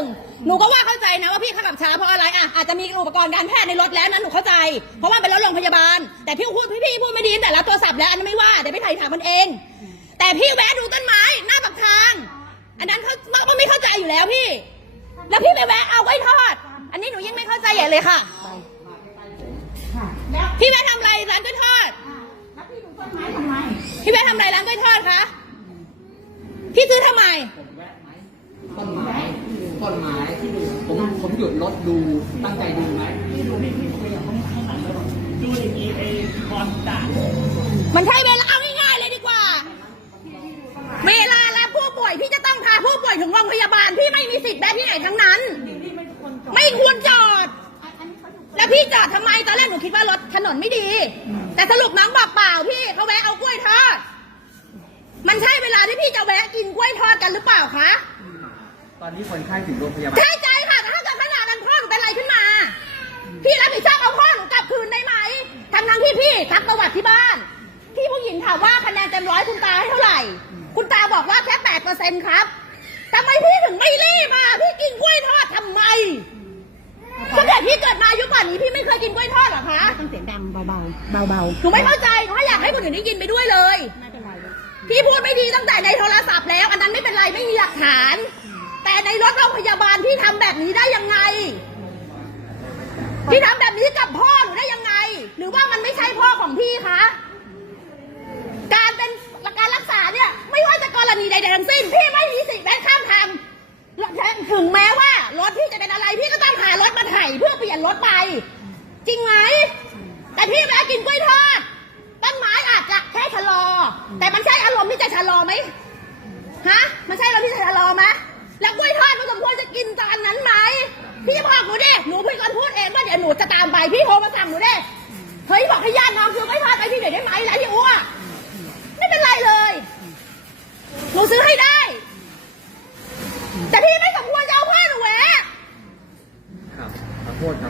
นึ่งหนูก็ว่าเข้าใจนะว่าพี่ขับช้าเพราะอะไรอะอาจจะมีอุปกรณ์การแพทย์ในรถแล้วนะหนูเข้าใจ เพราะว่าเป็นรถโรงพยาบาล แต่พี่พูดพี่พูดไม่ดีแต่ละโทรศัพท์แล้วอันนั้นไม่ว่าเดี๋ยวไปถ่ายถามมันเอง แต่พี่แวะดูต้นไม้หน้าปากทาง อันนั้นเขามันไม่เข้าใจอยู่แล้วพี่ แล้วพี่ไปแวะเอาไว้ทอด อันนี้หนูยิ่งไม่เข้าใจใหญ่เลยค่ะแล้วพี่แวะทำอะไรร้านกล้วยทอดแล้วพี่ดูต้นไม้ทำไมพี่แวะทำอะไรร้านกล้วยทอดคะพี่ซื้อทำไม ผมแวะไหมต้นไม้ ต้นไม้ที่ดูผมผมหยุดรถดูตั้งใจดูไหมมันใช่เวลาเอาง่ายๆเลยดีกว่าเวลารับผู้ป่วยพี่จะต้องพาผู้ป่วยถึงโรงพยาบาลพี่ไม่มีสิทธิ์แบบที่ไหนทั้งนั้น ไม่ควรจอด แล้วพี่จอดทำไมตอนแรกหนูคิดว่ารถถนนไม่ดี แต่สรุปน้องบอกเปล่าพี่เขาแวะเอากล้วยทอดมันใช่เวลาที่พี่จะแวะกินกล้วยทอดกันหรือเปล่าคะ ตอนนี้คนไข้ถึงโรงพยาบาลใช่ใจค่ะแต่ถ้าเกิดขนาดนั้นพ่อหนูเป็นอะไรขึ้นมา พี่รับผิดชอบเอาพ่อหนูกลับคืนได้ไหมทั้งทั้งๆที่พี่ทักประวัติที่บ้านพี่ผู้หญิงถามว่าคะแนนเต็มร้อยคุณตาให้เท่าไหร่ คุณตาบอกว่าแค่แปดเปอร์เซ็นต์ครับทำไมพี่ถึงไม่รีบอะพี่กินกล้วยทอดทำไมตั้งแต่พี่เกิดมาอายุป่านนี้พี่ไม่เคยกินกล้วยทอดเหรอคะต้องเสียงดังเบาๆเบาหนูไม่เข้าใจหนูอยากให้คนอื่นได้ยินไปด้วยเลยๆไม่เป็นไรเลยพี่พูดไม่ดีตั้งแต่ในโทรศัพท์แล้ว อันนั้นไม่เป็นไรไม่มีหลักฐานแต่ใน รถโรงพยาบาลพี่ทำแบบนี้ได้ยังไง พี่ทำแบบนี้กับพ่อหนูได้ยังไง หรือว่ามันไม่ใช่พ่อของพี่คะ การเป็นการรักษาเนี่ย ไม่ว่าจะกรณีใดๆทั้งสิ้น พี่ไม่มีสิทธิ์แม้ข้ามทางถึงแม้ว่ารถพี่จะเป็นอะไรพี่ก็ต้องหารถมาไถ่เพื่อเปลี่ยนรถไป จริงไหม แต่พี่แวะกินกล้วยทอดต้นไม้อาจจะแค่ชะลอ แต่มันใช่อารมณ์ที่จะชะลอไหมฮะ มันใช่อารมณ์ที่จะชะลอไหม แล้วกล้วยทอดมันสมควรจะกินตอนนั้นไหมพี่จะบอกหนูดิหนูเป็นคนพูดเองว่าเดี๋ยวหนูจะตามไปพี่โทรมาสั่งหนูดิเฮ้ยบอกให้ญาติน้องซื้อกล้วยทอดไปพี่เดี๋ยวได้ไหมแล้วที่อ้วไม่เป็นไรเลย หนูซื้อให้ได้ แต่พี่ไม่สมควรจะเอาพ่อหนูแหวะขอโทษครับ